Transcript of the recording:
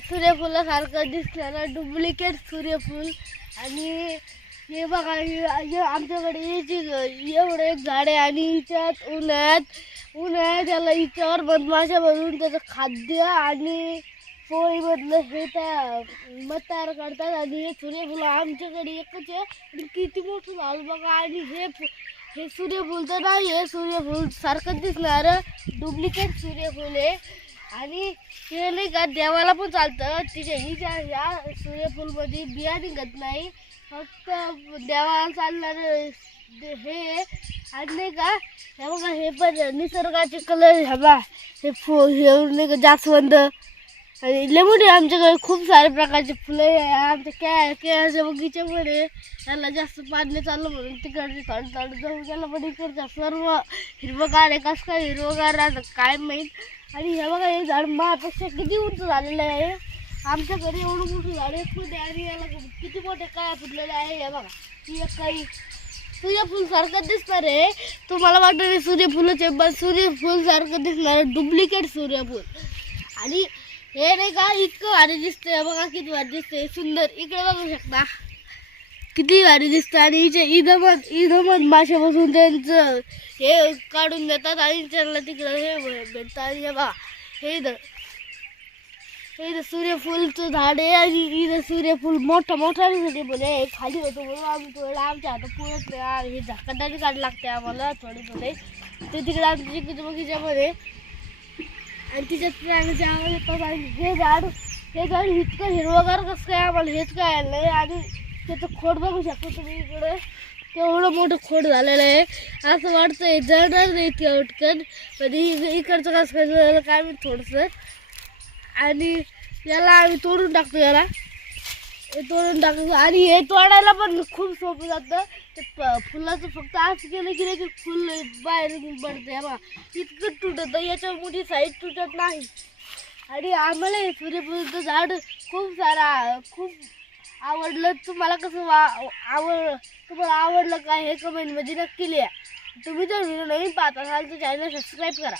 सूर्यफुलासारखं दिसणारं duplicate सूर्यफूल. आणि हे बघा हे- आमच्याकडे याची एवढं एक झाड आहे आणि हिच्यात उन्हाळ्यात उन्हाळ्यात याला हिच्यावर मधमाशा बनवून त्याचं खाद्य आणि पोळीमधलं हे त्या मध तयार करतात आणि हे सूर्यफूल आमच्याकडे एकच आहे. आणि किती मोठं झालं बघा आणि हे हे सूर्यफूल तर नाही हे सूर्यफूल सारखं दिसणारं डुप्लिकेट सूर्यफूल आहे. आणि हे नाही का देवाला पण चालतं. तिच्या हिच्या ह्या सूर्यफूलमध्ये बिया निघत नाही. फक्त देवाला चालणार हे आणि नाही का हे बघा हे पण निसर्गाचे कलर हे बा. हे फो हे नाही का जास्वंद. आणि लय आमच्याकडे खूप सारे प्रकारचे फुलं आहे. आमच्या केळ केळ्याच्या बगीच्यामध्ये त्याला जास्त पाणी चाललं म्हणून तिकडचे थोडं थोडं जाऊन गेलं पण इकडचा सर्व हिरवगार आहे. कसं काय हिरवगार राहतं काय माहीत? आणि हे बघा हे झाड महापेक्षा किती उंच झालेलं आहे. आमच्याकडे एवढं मोठं झाड आहे. पण आणि याला किती मोठे काय फुटलेले आहे. हे बघा ती एक काही सूर्यफूल सारखं दिसणार आहे. तुम्हाला वाटतं हे सूर्यफुलच आहे पण सूर्यफूल सारखं दिसणार डुप्लिकेट सूर्यफूल. आणि हे नाही का इतकं भारी दिसतंय. बघा किती भारी दिसतंय. सुंदर. इकडे बघू शकता. किती भारी दिसतं आणि इथे इदमत इदमत माशापासून बसून त्यांचं हे काढून देतात आणि त्यांना तिकडं हे भेटतं. आणि हे बघा हे इथं हे इथं सूर्यफूलचं झाड आहे आणि इथं सूर्यफूल मोठं मोठा सूर्यफूल आहे. खाली होतो म्हणून आम्ही थोडं आमच्या हातात पुरत नाही. हे झाकटाने काढ लागते आम्हाला थोडे थोडे. ते तिकडे आमच्या बगीच्यामध्ये आणि तिच्यात प्राण्याचे आवाज येतात आणि हे झाड हे झाड इतकं हिरवगार कसं काय आम्हाला हेच काय नाही. आणि त्याचं खोड बघू शकतो तुम्ही इकडे. केवढं मोठं खोड झालेलं आहे. असं वाटतंय जळणार नाही इतक्या उटकन पण इकडचं कसं काय झालं काय मी थोडंसं. आणि याला आम्ही तोडून टाकतो याला. हे तोडून टाकायचं. आणि हे तोडायला पण खूप सोपं जातं. ते प- फुलाचं फक्त असं केलं की नाही की फुल बाहेर पडतं. हे बघा इतकं तुटतं. याच्या मोठी साईज तुटत नाही. आणि आम्हाला हे सूर्यफुलाचं झाड खूप सारा खूप आवडलं. तुम्हाला कसं वा आवड तुम्हाला आवडलं का हे कमेंटमध्ये नक्की लिहा. तुम्ही जर व्हिडिओ नवीन पाहत असाल तर चॅनल सबस्क्राईब करा.